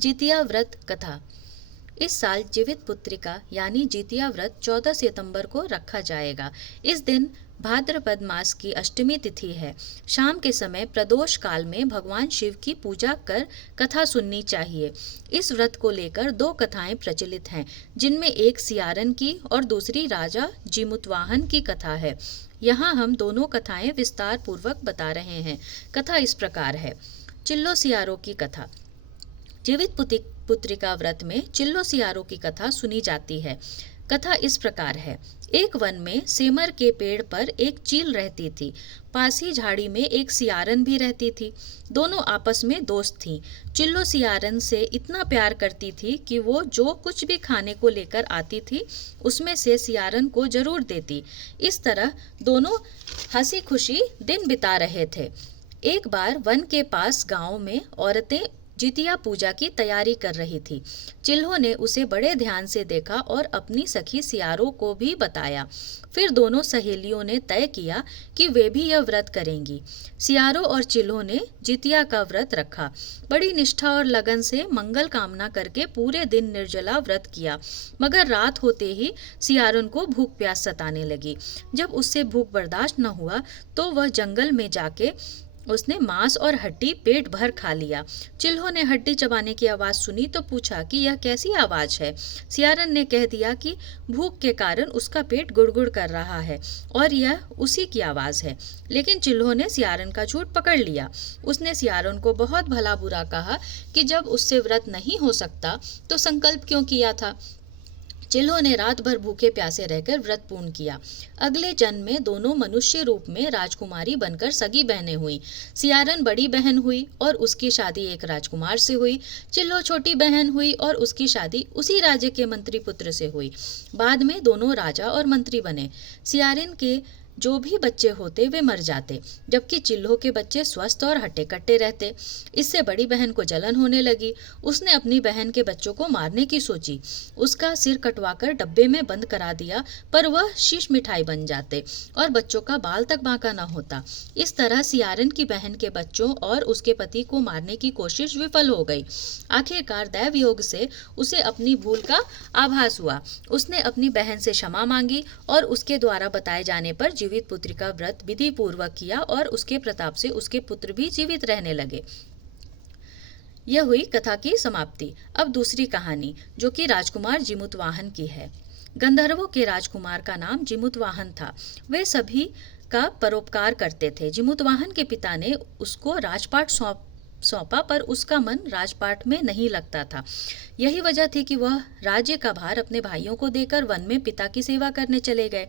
जितिया व्रत कथा। इस साल जीवित पुत्रिका यानी जितिया व्रत 14 सितंबर को रखा जाएगा। इस दिन भाद्रपद मास की अष्टमी तिथि है। शाम के समय प्रदोष काल में भगवान शिव की पूजा कर कथा सुननी चाहिए। इस व्रत को लेकर दो कथाएं प्रचलित हैं, जिनमें एक सियारन की और दूसरी राजा जीमुतवाहन की कथा है। यहाँ हम दोनों कथाएं विस्तार पूर्वक बता रहे हैं। कथा इस प्रकार है। चिल्लो सियारों की कथा। जीवित पुत्रिका व्रत में चिल्लो सियारों की कथा सुनी जाती है। कथा इस प्रकार है। एक वन में सेमर के पेड़ पर एक चील रहती थी। पास ही झाड़ी में एक सियारन भी रहती थी। दोनों आपस में दोस्त थीं। चिल्लो सियारन से इतना प्यार करती थी कि वो जो कुछ भी खाने को लेकर आती थी उसमें से सियारन को जरूर देती। इस तरह दोनों हंसी खुशी दिन बिता रहे थे। एक बार वन के पास गांव में औरतें जितिया पूजा की तैयारी कर रही थी। चिल्हो ने उसे बड़े ध्यान से देखा और अपनी सखी सियारों को भी बताया। फिर दोनों सहेलियों ने तय किया कि वे भी यह व्रत करेंगी। सियारों और चिल्हो ने जितिया का व्रत रखा। बड़ी निष्ठा और लगन से मंगल कामना करके पूरे दिन निर्जला व्रत किया। मगर रात होते ही सियारन को भूख प्यास सताने लगी। जब उससे भूख बर्दाश्त न हुआ तो वह जंगल में जाके उसने मांस और हड्डी पेट भर खा लिया। चिल्हो ने हड्डी चबाने की आवाज सुनी तो पूछा कि यह कैसी आवाज है। सियारन ने कह दिया कि भूख के कारण उसका पेट गुड़गुड़ कर रहा है और यह उसी की आवाज है। लेकिन चिल्हो ने सियारन का झूठ पकड़ लिया। उसने सियारन को बहुत भला बुरा कहा कि जब उससे व्रत नहीं हो सकता तो संकल्प क्यों किया था। चिल्हो ने रात भर भूखे प्यासे रहकर व्रत पूर्ण किया। अगले जन्म में दोनों मनुष्य रूप में राजकुमारी बनकर सगी बहनें हुई। सियारन बड़ी बहन हुई और उसकी शादी एक राजकुमार से हुई। चिल्हो छोटी बहन हुई और उसकी शादी उसी राज्य के मंत्री पुत्र से हुई। बाद में दोनों राजा और मंत्री बने। सियारन के जो भी बच्चे होते वे मर जाते, जबकि चिल्हो के बच्चे स्वस्थ और हट्टे कट्टे रहते। इससे बड़ी बहन को जलन होने लगी। उसने अपनी बहन के बच्चों को मारने की सोची। उसका सिर कटवाकर डब्बे में बंद करा दिया, पर वह शीश मिठाई बन जाते और बच्चों का बाल तक बांका न होता। इस तरह सियारन की बहन के बच्चों और उसके पति को मारने की कोशिश विफल हो गई। आखिरकार दैव योग से उसे अपनी भूल का आभास हुआ। उसने अपनी बहन से क्षमा मांगी और उसके द्वारा बताए जाने पर जीवित पुत्री का व्रत विधि पूर्वक किया और उसके प्रताप से उसके पुत्र भी जीवित रहने लगे। यह हुई कथा की समाप्ति। अब दूसरी कहानी, जो कि राजकुमार जीमुतवाहन की है। गंधर्वों के राजकुमार का नाम जीमुतवाहन था। वे सभी का परोपकार करते थे। जीमुतवाहन के पिता ने उसको राजपाट सौंपा, पर उसका मन राजपाट में नहीं लगता था। यही वजह थी कि वह राज्य का भार अपने भाइयों को देकर वन में पिता की सेवा करने चले गए।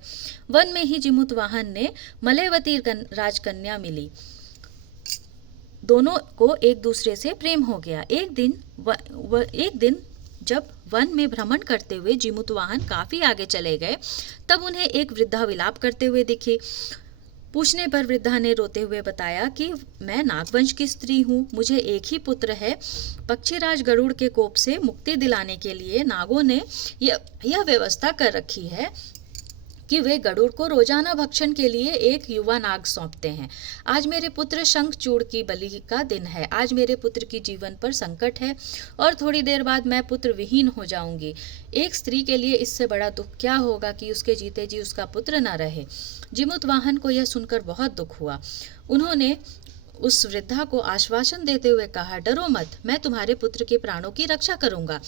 वन में ही जीमुतवाहन ने मलयवती राजकन्या मिली। दोनों को एक दूसरे से प्रेम हो गया। एक दिन जब वन में भ्रमण करते हुए जीमुतवाहन काफी आगे चले गए, तब उन्हें एक वृद्धा विलाप करते हुए दिखी। पूछने पर वृद्धा ने रोते हुए बताया कि मैं नागवंश की स्त्री हूँ, मुझे एक ही पुत्र है। पक्षीराज गरुड़ के कोप से मुक्ति दिलाने के लिए नागों ने यह व्यवस्था कर रखी है कि वे गरुड़ को रोजाना भक्षण के लिए एक युवा नाग सौंपते हैं। आज मेरे पुत्र शंखचूड़ की बलि का दिन है। आज मेरे पुत्र की जीवन पर संकट है और थोड़ी देर बाद मैं पुत्र विहीन हो जाऊंगी। एक स्त्री के लिए इससे बड़ा दुख क्या होगा कि उसके जीते जी उसका पुत्र न रहे। जीमुतवाहन को यह सुनकर बहुत दुख हुआ। उन्होंने उस वृद्धा को आश्वासन देते हुए कहा, डरो मत, मैं तुम्हारे पुत्र के प्राणों की रक्षा करूंगा।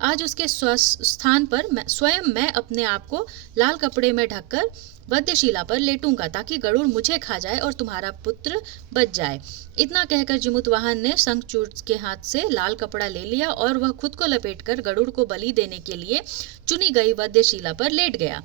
आज उसके स्थान पर स्वयं मैं अपने आप को लाल कपड़े में ढककर वध्यशिला पर लेटूंगा, ताकि गरुड़ मुझे खा जाए और तुम्हारा पुत्र बच जाए। इतना कहकर जीमुतवाहन ने शंखचूड़ के हाथ से लाल कपड़ा ले लिया और वह खुद को लपेटकर गरुड़ को बलि देने के लिए चुनी गई वध्यशिला पर लेट गया।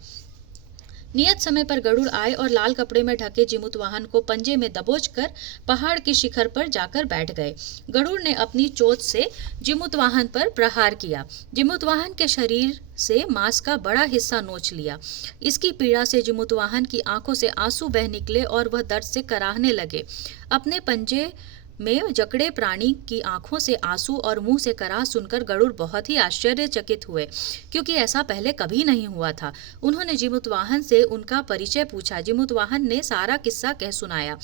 नियत समय पर गरुड़ आए और लाल कपड़े में ढके जीमुतवाहन को पंजे में दबोचकर पहाड़ की शिखर पर जाकर बैठ गए। गरुड़ ने अपनी चोंच से जीमुतवाहन पर प्रहार किया। जीमुतवाहन के शरीर से मांस का बड़ा हिस्सा नोच लिया। इसकी पीड़ा से जीमुतवाहन की आंखों से आंसू बह निकले और वह दर्द से कराहने लगे। अपने पंजे में जकड़े प्राणी की आंखों से आंसू और मुंह से कराह सुनकर गरुड़ बहुत ही आश्चर्यचकित हुए, क्योंकि ऐसा पहले कभी नहीं हुआ था। उन्होंने जीमुतवाहन से उनका परिचय पूछा। जीमुतवाहन ने सारा किस्सा कह सुनाया।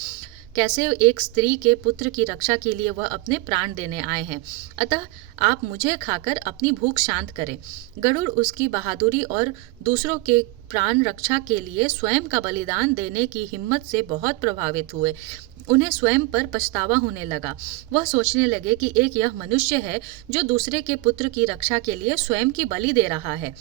कैसे एक स्त्री के पुत्र की रक्षा के लिए वह अपने प्राण देने आए हैं। अतः आप मुझे खाकर अपनी भूख शांत करें। गरुड़ उसकी बहादुरी और दूसरों के प्राण रक्षा के लिए स्वयं का बलिदान देने की हिम्मत से बहुत प्रभावित हुए। उन्हें स्वयं पर पछतावा होने लगा। वह सोचने लगे कि एक यह मनुष्य है जो दूसरे के पुत्र की रक्षा के लिए स्वयं की बलि दे रहा है,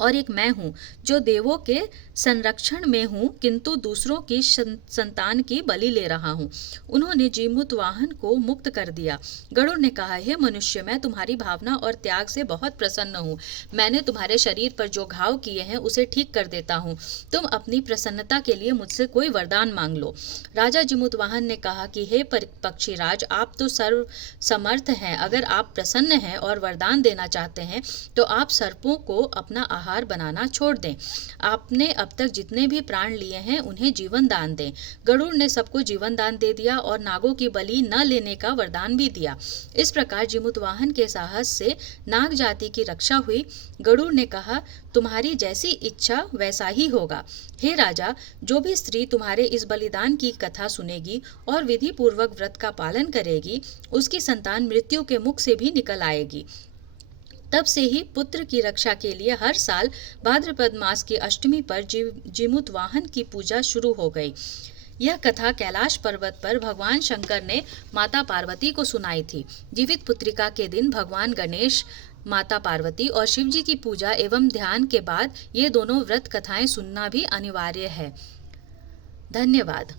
और एक मैं हूँ जो देवों के संरक्षण में हूँ किंतु दूसरों की संतान की बलि ले रहा हूँ। उन्होंने जीमूतवाहन को मुक्त कर दिया। गरुड़ ने कहा, हे मनुष्य, मैं तुम्हारी भावना और त्याग से बहुत प्रसन्न हूँ। मैंने तुम्हारे शरीर पर जो घाव किए हैं उसे ठीक कर देता हूँ। तुम अपनी प्रसन्नता के लिए मुझसे कोई वरदान मांग लो। राजा जीमूतवाहन ने कहा कि हे पक्षीराज, आप तो सर्व समर्थ हैं। अगर आप प्रसन्न हैं और वरदान देना चाहते हैं तो आप सर्पों को अपना आहार बनाना छोड़ दें। आपने अब तक जितने भी प्राण लिए हैं उन्हें जीवन दान दें। गरुड़ ने सबको जीवन दान दे दिया और नागों की बलि न लेने का वरदान भी दिया। इस प्रकार जीमूतवाहन के साहस से नाग जाति की रक्षा हुई। गरुड़ ने कहा, तुम्हारी जैसी इच्छा वैसा ही होगा। हे राजा, जो भी स्त्री तुम्हारे इस बलिदान की कथा सुनेगी और विधि पूर्वक व्रत का पालन करेगी, उसकी संतान मृत्यु के मुख से भी निकल आएगी। तब से ही पुत्र की रक्षा के लिए हर साल भाद्रपद मास की अष्टमी पर जीमूतवाहन की पूजा शुरू हो गई। यह कथा कैलाश पर्वत पर भगवान शंकर ने माता पार्वती को सुनाई थी। जीवित पुत्रिका के दिन भगवान गणेश, माता पार्वती और शिव जी की पूजा एवं ध्यान के बाद ये दोनों व्रत कथाएं सुनना भी अनिवार्य है। धन्यवाद।